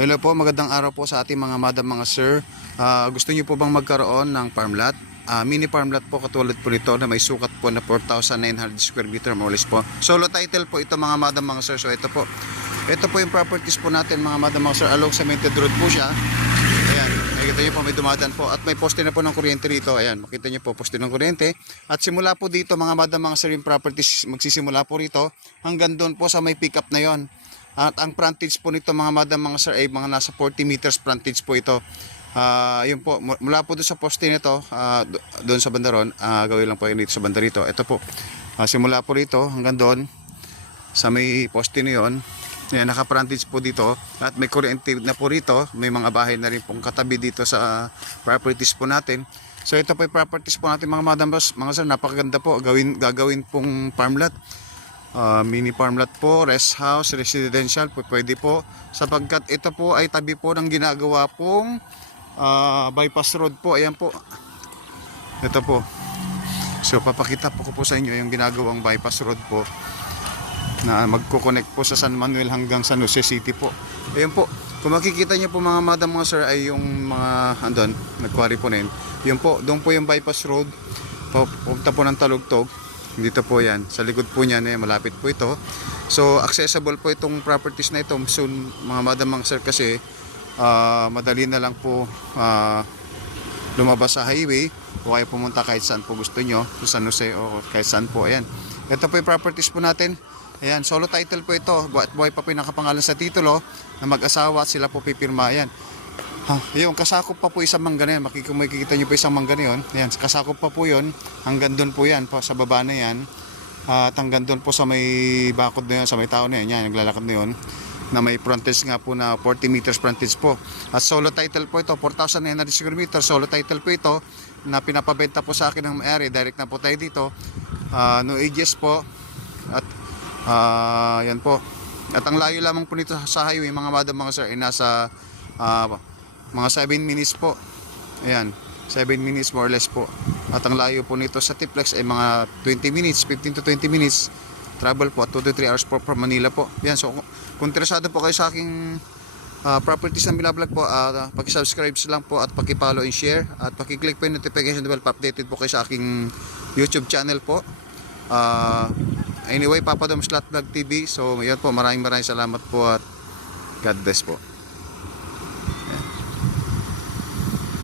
Hello po, magandang araw po sa ating mga madam, mga sir. Gusto niyo po bang magkaroon ng farm lot? Mini farm lot po katulad po nito na may sukat po na 4,900 square meter more or less po. Solo title po ito mga madam, mga sir. So ito po yung properties po natin mga madam, mga sir. Along Cemented Road po siya. Ayan, makikita niyo po may dumadaan po at may poste na po ng kuryente rito. Ayan, makita niyo po poste ng kuryente. At simula po dito mga madam, mga sir, yung properties magsisimula po rito hanggang doon po sa may pick up na yon. At ang frontage po nito mga madam, mga sir ay mga nasa 40 meters frontage po ito. Yun po, mula po doon sa poste nito, doon sa bandaron, gawin lang po yun dito sa banda rito. Ito po, simula po rito hanggang doon sa may poste na yun. Yan, naka-frontage po dito at may kuryente na po rito. May mga bahay na rin pong katabi dito sa properties po natin. So ito po yung properties po natin mga madam, mga sir, napakaganda po. Gagawin pong farm lot. Mini farm lot po, rest house, residential po, pwede po sapagkat ito po ay tabi po ng ginagawa pong bypass road po. Ayan po, ito po. So papakita po ko po sa inyo yung ginagawang bypass road po na magko-connect po sa San Manuel hanggang San Jose City po. Ayan po, kung makikita nyo po mga madam, mga sir, ay yung mga andon, nagkwari po na yun. Yun po, doon po yung bypass road pupunta po ng Talugtog. Dito po yan, sa likod po niyan, malapit po ito. So accessible po itong properties na ito soon mga madam, mga sir, kasi madali na lang po lumabas sa highway o kaya pumunta kahit saan po gusto nyo, sa San Jose o kahit saan po. Ayan, ito po yung properties po natin. Ayan, solo title po ito at buhay pa po yung nakapangalan sa titulo na mag-asawa at sila po pipirma. Ayan, yung kasakop pa po isang mangga na yan. Makikita nyo po isang mangga na yun. Ayan, kasakop pa po yun. Hanggang doon po yan, sa baba na yan. At hanggang doon po sa may bakod na yan, sa may tao na yan. Yan, naglalakad na yun. Na may frontage nga po na 40 meters frontage po. At solo title po ito, 4,900 square meters. Solo title po ito na pinapabenta po sa akin ng may-ari. Direct na po tayo dito. No ages po. At yan po. At ang layo lamang po nito sa highway mga madam, mga sir, ay nasa mga 7 minutes po. Ayan, 7 minutes more or less po. At ang layo po nito sa Tiplex ay mga 20 minutes, 15 to 20 minutes travel po, 2 to 3 hours po from Manila po. Ayan, so kung interesado po kayo sa aking properties na binablog po, paki-subscribe lang po at paki-follow and share at paki-click po yung notification bell pa updated po kayo sa aking YouTube channel po. Anyway, Papa Dom Slot Vlog TV. So, yun po, maraming salamat po at God bless po.